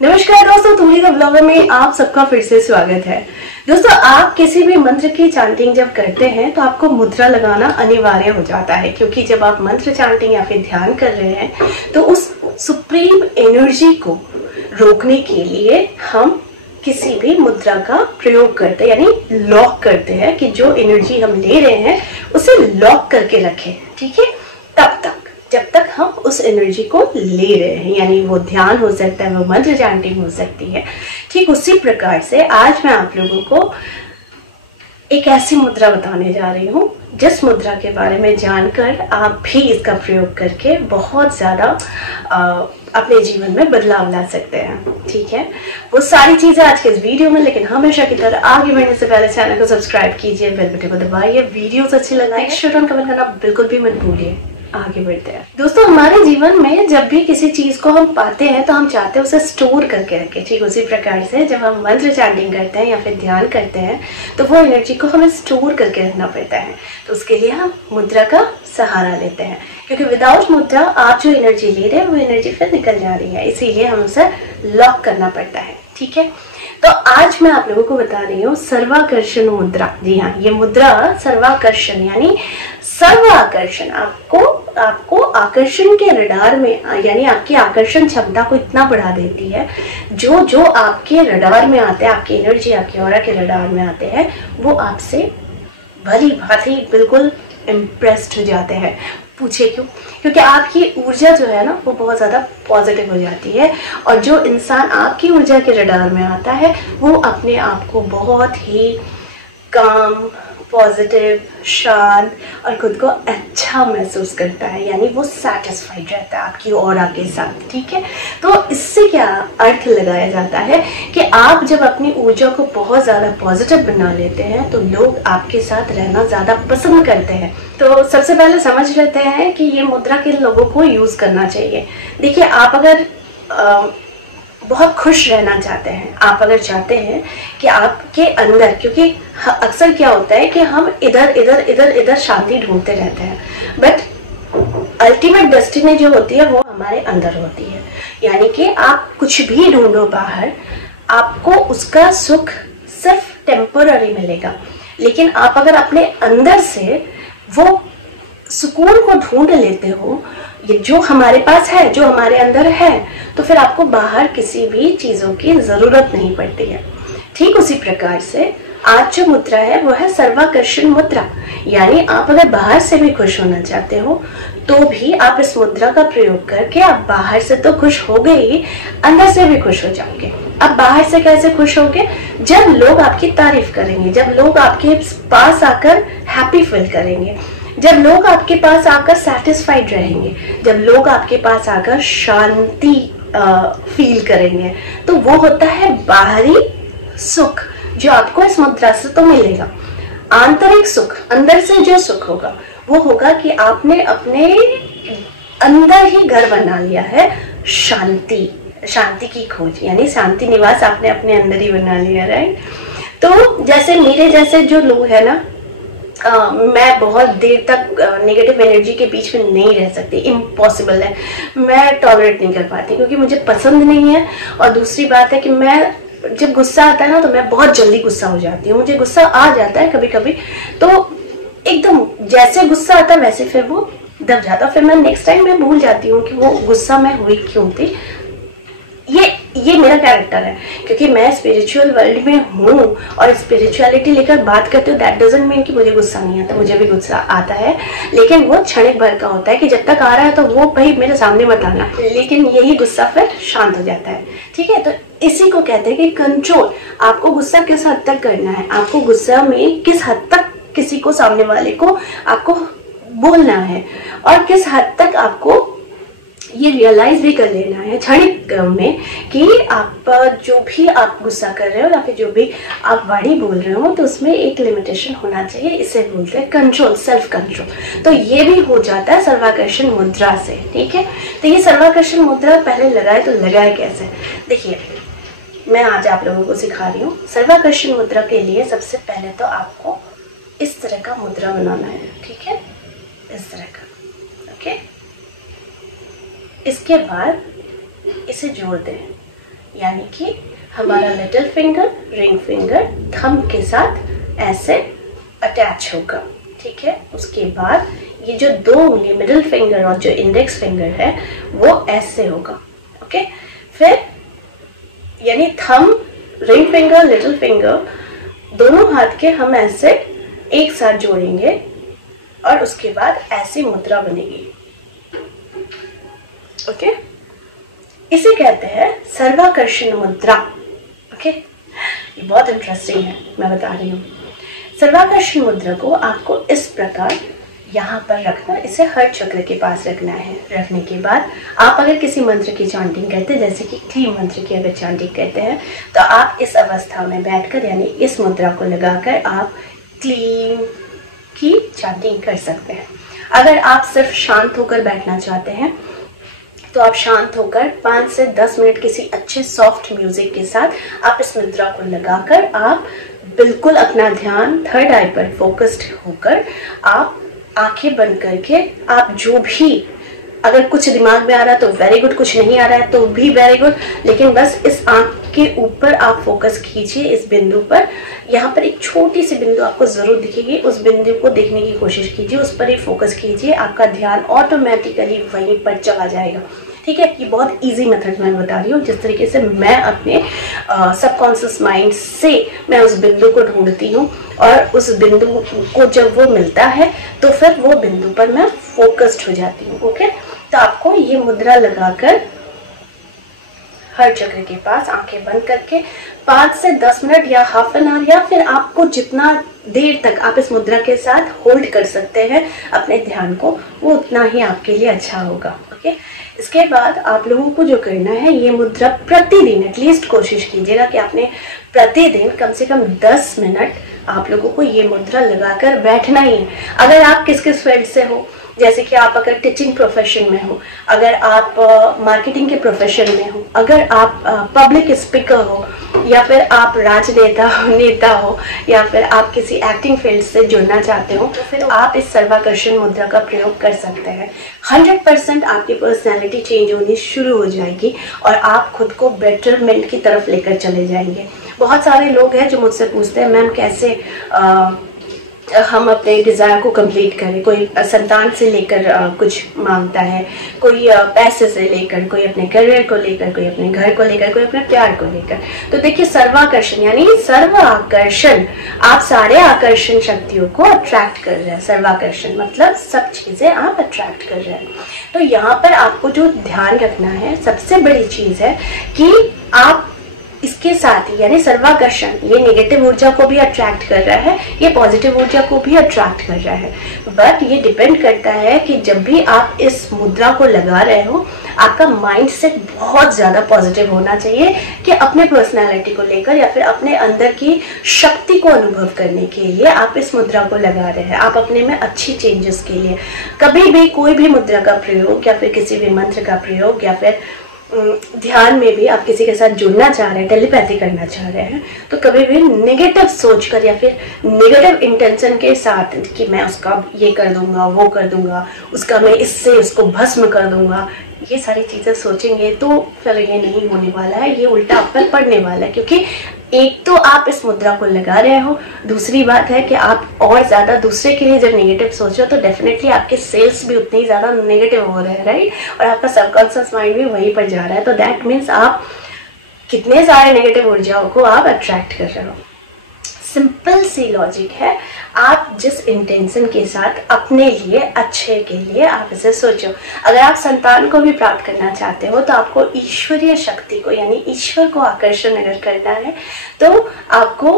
नमस्कार दोस्तों, तुमरी का ब्लॉगर में आप सबका फिर से स्वागत है। दोस्तों, आप किसी भी मंत्र की चांटिंग जब करते हैं तो आपको मुद्रा लगाना अनिवार्य हो जाता है, क्योंकि जब आप मंत्र चांटिंग या फिर ध्यान कर रहे हैं तो उस सुप्रीम एनर्जी को रोकने के लिए हम किसी भी मुद्रा का प्रयोग करते हैं, यानी लॉक करते हैं कि जो एनर्जी हम ले रहे हैं उसे लॉक करके रखें। ठीक है, तब तक जब तक हम उस एनर्जी को ले रहे हैं, यानी वो ध्यान हो सकता है, वो मंत्र चांटिंग हो सकती है। ठीक उसी प्रकार से आज मैं आप लोगों को एक ऐसी मुद्रा बताने जा रही हूँ जिस मुद्रा के बारे में जानकर आप भी इसका प्रयोग करके बहुत ज्यादा अपने जीवन में बदलाव ला सकते हैं। ठीक है, वो सारी चीजें आज के इस वीडियो में, लेकिन हमेशा की तरह आगे बढ़ने से पहले चैनल को सब्सक्राइब कीजिए, बेल बटन को दबाइए, वीडियोस अच्छी लगाइए, शेयर और कमेंट करना बिल्कुल भी मत भूलिए। आगे बढ़ते हैं दोस्तों। हमारे जीवन में जब भी किसी चीज को हम पाते हैं तो हम चाहते हैं उसे स्टोर करके रखें। ठीक उसी प्रकार से जब हम मंत्र चैंटिंग करते हैं या फिर ध्यान करते हैं तो वो एनर्जी को हमें स्टोर करके रखना पड़ता है। तो उसके लिए हम मुद्रा का सहारा लेते हैं, क्योंकि विदाउट मुद्रा आप जो एनर्जी ले रहे हैं वो एनर्जी फिर निकल जा रही है, इसीलिए हम उसे लॉक करना पड़ता है। ठीक है, तो आज मैं आप लोगों को बता रही हूँ सर्वाकर्षण मुद्रा। जी हाँ, ये मुद्रा सर्वाकर्षण यानी सर्व आकर्षण, आपको आकर्षण के रडार में, यानी आपकी आकर्षण क्षमता को इतना बढ़ा देती है। जो जो आपके रडार में आते हैं, आपकी एनर्जी आपके ऑरा के रडार में आते हैं, वो आपसे भली भांति बिल्कुल इम्प्रेस्ड हो जाते हैं। पूछे क्यों? क्योंकि आपकी ऊर्जा जो है ना वो बहुत ज्यादा पॉजिटिव हो जाती है, और जो इंसान आपकी ऊर्जा के रडार में आता है वो अपने आप को बहुत ही काम, पॉजिटिव, शांत और खुद को अच्छा महसूस करता है, यानी वो सैटिस्फाइड रहता है आपकी ऑरा के साथ। ठीक है, तो इससे क्या अर्थ लगाया जाता है कि आप जब अपनी ऊर्जा को बहुत ज्यादा पॉजिटिव बना लेते हैं तो लोग आपके साथ रहना ज्यादा पसंद करते हैं। तो सबसे पहले समझ लेते हैं कि ये मुद्रा किन लोगों को यूज करना चाहिए। देखिए, आप अगर बहुत खुश रहना चाहते हैं, आप अगर चाहते हैं कि आपके अंदर, क्योंकि अक्सर क्या होता है कि हम इधर इधर इधर इधर शांति ढूंढते रहते हैं, बट अल्टीमेट डेस्टिनी जो होती है वो हमारे अंदर होती है। यानी कि आप कुछ भी ढूंढो बाहर, आपको उसका सुख सिर्फ टेम्पररी मिलेगा, लेकिन आप अगर अपने अंदर से वो सुकून को ढूंढ लेते हो, ये जो हमारे पास है, जो हमारे अंदर है, तो फिर आपको बाहर किसी भी चीजों की जरूरत नहीं पड़ती है। ठीक उसी प्रकार से आज जो मुद्रा है वो है सर्वाकर्षण मुद्रा, यानी आप अगर बाहर से भी खुश होना चाहते हो तो भी आप इस मुद्रा का प्रयोग करके आप बाहर से तो खुश हो गए ही, अंदर से भी खुश हो जाओगे। अब बाहर से कैसे खुश होगे? जब लोग आपकी तारीफ करेंगे, जब लोग आपके पास आकर हैप्पी फील करेंगे, जब लोग आपके पास आकर सेटिस्फाइड रहेंगे, जब लोग आपके पास आकर शांति फील करेंगे, तो वो होता है बाहरी सुख जो आपको इस मुद्रा से तो मिलेगा। आंतरिक सुख, अंदर से जो सुख होगा वो होगा कि आपने अपने अंदर ही घर बना लिया है शांति की खोज, यानी शांति निवास आपने अपने अंदर ही बना लिया। राइट, तो जैसे मेरे जैसे जो लोग है ना, मैं बहुत देर तक नेगेटिव एनर्जी के बीच में नहीं रह सकती, इम्पॉसिबल है, मैं टॉलरेट नहीं कर पाती, क्योंकि मुझे पसंद नहीं है। और दूसरी बात है कि मैं जब गुस्सा आता है ना तो मैं बहुत जल्दी गुस्सा हो जाती हूँ। मुझे गुस्सा आ जाता है कभी कभी, तो एकदम जैसे गुस्सा आता है वैसे फिर वो दब जाता, फिर मैं नेक्स्ट टाइम मैं भूल जाती हूँ कि वो गुस्सा मैं हुई क्यों थी। ये मेरा कैरेक्टर है, क्योंकि मैं स्पिरिचुअल वर्ल्ड में हूँ और स्पिरिचुअलिटी लेकर बात करते हो, दैट डजंट मीन कि मुझे गुस्सा नहीं आता, मुझे भी गुस्सा आता है, लेकिन वो क्षणिक भर का होता है कि जब तक आ रहा है तो वो भाई मेरे सामने मत आना, लेकिन यही गुस्सा फिर शांत हो जाता है। ठीक है, तो इसी को कहते हैं कि कंट्रोल। आपको गुस्सा किस हद तक करना है, आपको गुस्सा में किस हद तक किसी को, सामने वाले को आपको बोलना है, और किस हद तक आपको ये रियलाइज भी कर लेना है क्षणिक में कि आप जो भी आप गुस्सा कर रहे हो या फिर जो भी आप वाणी बोल रहे हो तो उसमें एक लिमिटेशन होना चाहिए। इसे बोलते हैं कंट्रोल, सेल्फ कंट्रोल। तो ये भी हो जाता है सर्वाकर्षण मुद्रा से। ठीक है, तो ये सर्वाकर्षण मुद्रा पहले लगाए तो लगाए कैसे? देखिए, मैं आज आप लोगों को सिखा रही हूँ। सर्वाकर्षण मुद्रा के लिए सबसे पहले तो आपको इस तरह का मुद्रा बनाना है। ठीक है, इस तरह का। ओके, इसके बाद इसे जोड़ दें, यानी कि हमारा little finger, ring finger thumb के साथ ऐसे अटैच होगा, ठीक है। उसके बाद ये जो 2 उंगली मिडिल फिंगर और जो इंडेक्स फिंगर है वो ऐसे होगा, ओके। फिर यानी thumb, ring finger, little finger दोनों हाथ के हम ऐसे एक साथ जोड़ेंगे और उसके बाद ऐसी मुद्रा बनेगी, ओके। इसे कहते हैं सर्वाकर्षण मुद्रा, ओके। ये बहुत इंटरेस्टिंग है, मैं बता रही हूँ। सर्वाकर्षण मुद्रा को आपको इस प्रकार यहाँ पर रखना, इसे हर चक्र के पास रखना है। रखने के बाद आप अगर किसी मंत्र की चांटिंग करते हैं, जैसे कि क्लीम मंत्र की अगर चांटिंग करते हैं, तो आप इस अवस्था में बैठकर यानी इस मुद्रा को लगाकर आप क्लीम की चांटिंग कर सकते हैं। अगर आप सिर्फ शांत होकर बैठना चाहते हैं तो आप शांत होकर 5 से 10 मिनट किसी अच्छे सॉफ्ट म्यूजिक के साथ आप इस मुद्रा को लगाकर आप बिल्कुल अपना ध्यान थर्ड आई पर फोकस्ड होकर आप आंखें बंद करके आप जो भी, अगर कुछ दिमाग में आ रहा है तो वेरी गुड, कुछ नहीं आ रहा है तो भी वेरी गुड, लेकिन बस इस आंख के ऊपर आप फोकस कीजिए, इस बिंदु पर। यहाँ पर एक छोटी सी बिंदु आपको जरूर दिखेगी, उस बिंदु को देखने की कोशिश कीजिए, उस पर ही फोकस कीजिए, आपका ध्यान ऑटोमेटिकली वहीं पर चला जाएगा, ठीक है। ये बहुत इजी मेथड मैं बता रही हूँ, जिस तरीके से मैं अपने सबकॉन्शियस माइंड से मैं उस बिंदु को ढूंढती हूँ और उस बिंदु को जब वो मिलता है तो फिर वो बिंदु पर मैं फोकस्ड हो जाती हूँ, ओके। तो आपको ये मुद्रा लगाकर हर चक्र के पास आंखें बंद करके 5 से 10 मिनट या हाफ एन आवर, या फिर आपको जितना देर तक आप इस मुद्रा के साथ होल्ड कर सकते हैं अपने ध्यान को, वो उतना ही आपके लिए अच्छा होगा, ओके। इसके बाद आप लोगों को जो करना है, ये मुद्रा प्रतिदिन एटलीस्ट कोशिश कीजिएगा कि आपने प्रतिदिन कम से कम 10 मिनट आप लोगों को ये मुद्रा लगाकर बैठना ही है। अगर आप किस किस फील्ड से हो, जैसे कि आप अगर टीचिंग प्रोफेशन में हो, अगर आप मार्केटिंग के प्रोफेशन में हो, अगर आप पब्लिक स्पीकर हो, या फिर आप राजनेता हो, नेता हो, या फिर आप किसी एक्टिंग फील्ड से जुड़ना चाहते हो, तो फिर आप इस सर्वाकर्षण मुद्रा का प्रयोग कर सकते हैं। 100% आपकी पर्सनैलिटी चेंज होनी शुरू हो जाएगी और आप खुद को बेटरमेंट की तरफ लेकर चले जाएंगे। बहुत सारे लोग हैं जो मुझसे पूछते हैं, मैम कैसे हम अपने डिज़ायर को कंप्लीट करें। कोई संतान से लेकर कुछ मांगता है, कोई पैसे से लेकर, कोई अपने करियर को लेकर, कोई अपने घर को लेकर, कोई अपने प्यार को लेकर। तो देखिए, सर्वाकर्षण यानी सर्व आकर्षण, आप सारे आकर्षण शक्तियों को अट्रैक्ट कर रहे हैं। सर्वाकर्षण मतलब सब चीजें आप अट्रैक्ट कर रहे हैं। तो यहाँ पर आपको जो ध्यान रखना है, सबसे बड़ी चीज है कि आप इसके साथ ही यानी सर्वाकर्षण, ये नेगेटिव ऊर्जा को भी अट्रैक्ट कर रहा है, ये पॉजिटिव ऊर्जा को भी अट्रैक्ट कर रहा है। बट ये डिपेंड करता है कि जब भी आप इस मुद्रा को लगा रहे हो, आपका माइंड सेट बहुत ज्यादा पॉजिटिव होना चाहिए कि अपने पर्सनालिटी को लेकर या फिर अपने अंदर की शक्ति को अनुभव करने के लिए आप इस मुद्रा को लगा रहे हैं, आप अपने में अच्छी चेंजेस के लिए। कभी भी कोई भी मुद्रा का प्रयोग या फिर किसी भी मंत्र का प्रयोग या फिर ध्यान में भी आप किसी के साथ जुड़ना चाह रहे हैं, टेलीपैथी करना चाह रहे हैं, तो कभी भी नेगेटिव सोचकर या फिर नेगेटिव इंटेंशन के साथ कि मैं उसका ये कर दूंगा, वो कर दूंगा, उसका मैं इससे उसको भस्म कर दूंगा, ये सारी चीजें सोचेंगे तो फिर ये नहीं होने वाला है, ये उल्टा आप पर पड़ने वाला है। क्योंकि एक तो आप इस मुद्रा को लगा रहे हो, दूसरी बात है कि आप और ज्यादा दूसरे के लिए जब नेगेटिव सोचो तो डेफिनेटली आपके सेल्स भी उतनी ज्यादा नेगेटिव हो रहे हैं, राइट। और आपका सबकॉन्शियस माइंड भी वहीं पर जा रहा है। तो दैट मीन्स आप कितने सारे नेगेटिव ऊर्जाओं को आप अट्रैक्ट कर रहे हो। सिंपल सी लॉजिक है, आप जिस इंटेंशन के साथ अपने लिए अच्छे के लिए आप इसे सोचो। अगर आप संतान को भी प्राप्त करना चाहते हो तो आपको ईश्वरीय शक्ति को यानी ईश्वर को आकर्षण अगर करना है तो आपको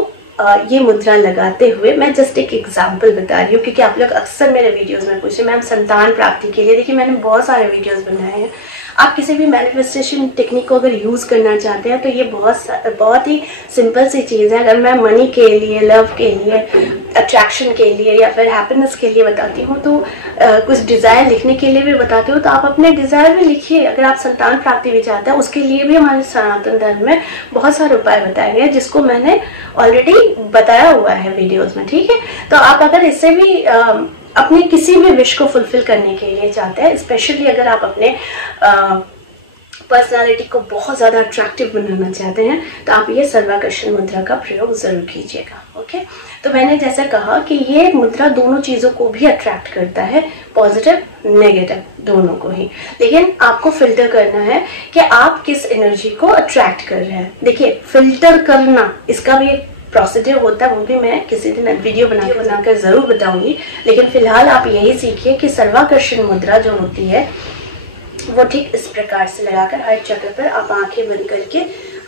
ये मुद्रा लगाते हुए, मैं जस्ट एक एग्जांपल बता रही हूँ क्योंकि आप लोग अक्सर मेरे वीडियोस में पूछे मैम संतान प्राप्ति के लिए, देखिए मैंने बहुत सारे वीडियोस बनाए हैं। आप किसी भी मैनिफेस्टेशन टेक्निक को अगर यूज करना चाहते हैं तो ये बहुत ही सिंपल सी चीज़ है। अगर मैं मनी के लिए, लव के लिए, अट्रैक्शन के लिए या फिर हैप्पीनेस के लिए बताती हूँ तो कुछ डिज़ायर लिखने के लिए भी बताती हूँ, तो आप अपने डिज़ायर भी लिखिए। अगर आप संतान प्राप्ति भी चाहते हैं उसके लिए भी हमारे सनातन धर्म में बहुत सारे उपाय बताए गए हैं जिसको मैंने ऑलरेडी बताया हुआ है वीडियोज में, ठीक है। तो आप अगर इससे भी अपने किसी भी विश को फुलफिल करने के लिए चाहते हैं, स्पेशली अगर आप अपने पर्सनालिटी को बहुत ज़्यादा अट्रैक्टिव बनाना चाहते हैं तो आप ये सर्वाकर्षण मुद्रा का प्रयोग ज़रूर कीजिएगा। ओके, तो मैंने जैसा कहा कि ये मुद्रा दोनों चीज़ों को भी अट्रैक्ट करता है, पॉजिटिव नेगेटिव दोनों को ही। लेकिन आपको फिल्टर करना है कि आप किस एनर्जी को अट्रैक्ट कर रहे हैं। देखिए, फिल्टर करना इसका भी एक प्रोसीजर होता है, वो भी मैं किसी दिन वीडियो बनाकर ज़रूर बताऊंगी। लेकिन फिलहाल आप यही सीखिए कि सर्वाकर्षण मुद्रा जो होती है वो ठीक इस प्रकार से लगाकर हर जगह पर आप आंखें बंद करके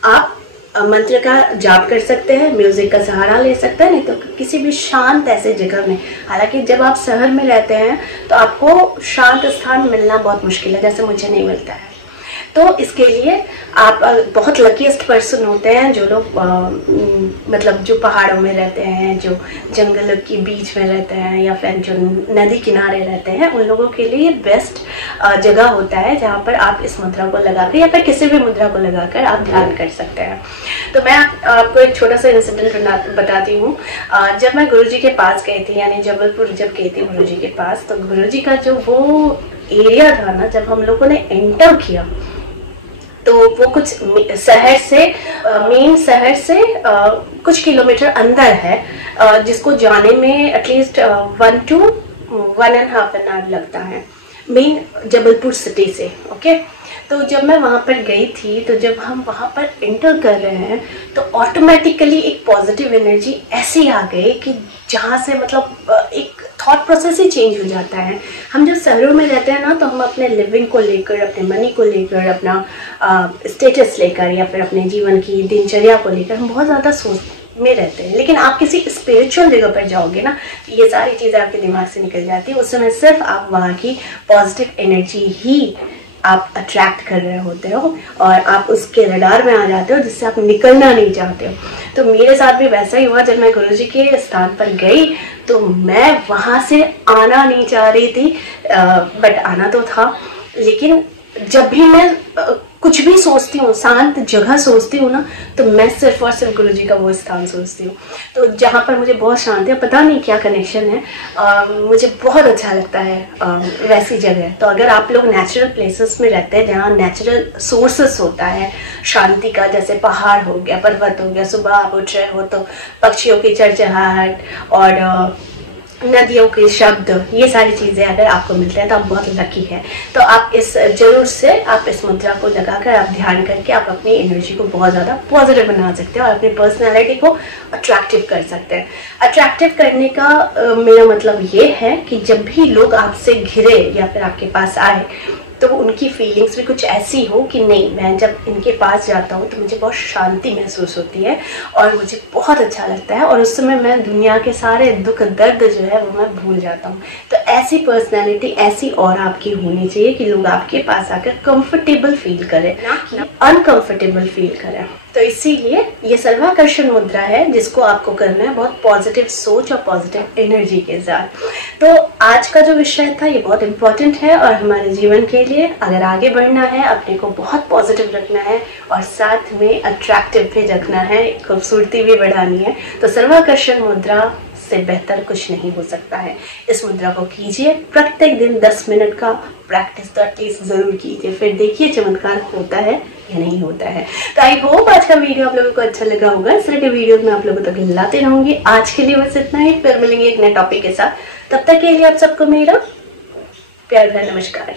आप मंत्र का जाप कर सकते हैं, म्यूजिक का सहारा ले सकते हैं, नहीं तो किसी भी शांत ऐसे जगह में। हालांकि जब आप शहर में रहते हैं तो आपको शांत स्थान मिलना बहुत मुश्किल है, जैसे मुझे नहीं मिलता है। तो इसके लिए आप बहुत लकीस्ट पर्सन होते हैं जो लोग मतलब जो पहाड़ों में रहते हैं, जो जंगल के बीच में रहते हैं, या फिर जो नदी किनारे रहते हैं, उन लोगों के लिए बेस्ट जगह होता है जहाँ पर आप इस मुद्रा को लगाकर या फिर किसी भी मुद्रा को लगाकर आप ध्यान कर सकते हैं। तो मैं आपको एक छोटा सा इंसिडेंट बताती हूँ। जब मैं गुरुजी के पास गई थी, यानी जबलपुर जब गई थी गुरुजी के पास, तो गुरुजी का जो वो एरिया था ना, जब हम लोगों ने एंटर किया तो वो कुछ शहर से मेन शहर से कुछ किलोमीटर अंदर है, जिसको जाने में एटलीस्ट 1 to 1.5 आवर लगता है मेन जबलपुर सिटी से। ओके, तो जब मैं वहाँ पर गई थी तो जब हम वहाँ पर एंटर कर रहे हैं तो ऑटोमेटिकली एक पॉजिटिव एनर्जी ऐसी आ गई कि जहाँ से मतलब एक थॉट प्रोसेस ही चेंज हो जाता है। हम जब शहरों में रहते हैं ना तो हम अपने लिविंग को लेकर, अपने मनी को लेकर, अपना स्टेटस लेकर या फिर अपने जीवन की दिनचर्या को लेकर हम बहुत ज़्यादा सोच में रहते हैं। लेकिन आप किसी स्पिरिचुअल जगह पर जाओगे ना तो ये सारी चीज़ें आपके दिमाग से निकल जाती है। उस समय सिर्फ आप वहाँ की पॉजिटिव एनर्जी ही आप अट्रैक्ट कर रहे होते हो और आप उसके रडार में आ जाते हो, जिससे आप निकलना नहीं चाहते हो। तो मेरे साथ भी वैसा ही हुआ। जब मैं गुरुजी के स्थान पर गई तो मैं वहाँ से आना नहीं चाह रही थी, बट आना तो था। लेकिन जब भी मैं कुछ भी सोचती हूँ, शांत जगह सोचती हूँ ना, तो मैं सिर्फ और सिर्फ गुरुजी का वो स्थान सोचती हूँ। तो जहाँ पर मुझे बहुत शांति है, पता नहीं क्या कनेक्शन है, मुझे बहुत अच्छा लगता है वैसी जगह। तो अगर आप लोग नेचुरल प्लेसेस में रहते हैं जहाँ नेचुरल सोर्सेस होता है शांति का, जैसे पहाड़ हो गया, पर्वत हो गया, सुबह आप उठ रहे हो तो पक्षियों की चहचहाहट और नदियों के शब्द, ये सारी चीज़ें अगर आपको मिलते हैं तो आप बहुत लकी है। तो आप इस जरूर से आप इस मुद्रा को लगाकर आप ध्यान करके आप अपनी एनर्जी को बहुत ज़्यादा पॉजिटिव बना सकते हैं और अपनी पर्सनालिटी को अट्रैक्टिव कर सकते हैं। अट्रैक्टिव करने का मेरा मतलब ये है कि जब भी लोग आपसे घिरे या फिर आपके पास आए तो उनकी फीलिंग्स भी कुछ ऐसी हो कि नहीं, मैं जब इनके पास जाता हूँ तो मुझे बहुत शांति महसूस होती है और मुझे बहुत अच्छा लगता है, और उस समय मैं दुनिया के सारे दुख दर्द जो है वो मैं भूल जाता हूँ। तो ऐसी पर्सनैलिटी, ऐसी और आपकी होनी चाहिए कि लोग आपके पास आकर कंफर्टेबल फील करें, ना कि अनकंफर्टेबल फील करें। तो इसीलिए ये सर्वाकर्षण मुद्रा है जिसको आपको करना है बहुत पॉजिटिव सोच और पॉजिटिव एनर्जी के साथ। तो आज का जो विषय था ये बहुत इम्पोर्टेंट है और हमारे जीवन के लिए अगर आगे बढ़ना है, अपने को बहुत पॉजिटिव रखना है और साथ में अट्रैक्टिव भी रखना है, खूबसूरती भी बढ़ानी है, तो सर्वाकर्षण मुद्रा से बेहतर कुछ नहीं हो सकता है। इस मुद्रा को कीजिए, प्रत्येक दिन 10 मिनट का प्रैक्टिस तो एटलीस्ट जरूर कीजिए, फिर देखिए चमत्कार होता है या नहीं होता है। तो आई होप आज का वीडियो आप लोगों को अच्छा लगा होगा। इस तरह के वीडियो में आप लोगों तक लाते रहूंगी। आज के लिए बस इतना ही, फिर मिलेंगे एक नए टॉपिक के साथ। तब तक के लिए आप सबको मेरा प्यार भरा नमस्कार।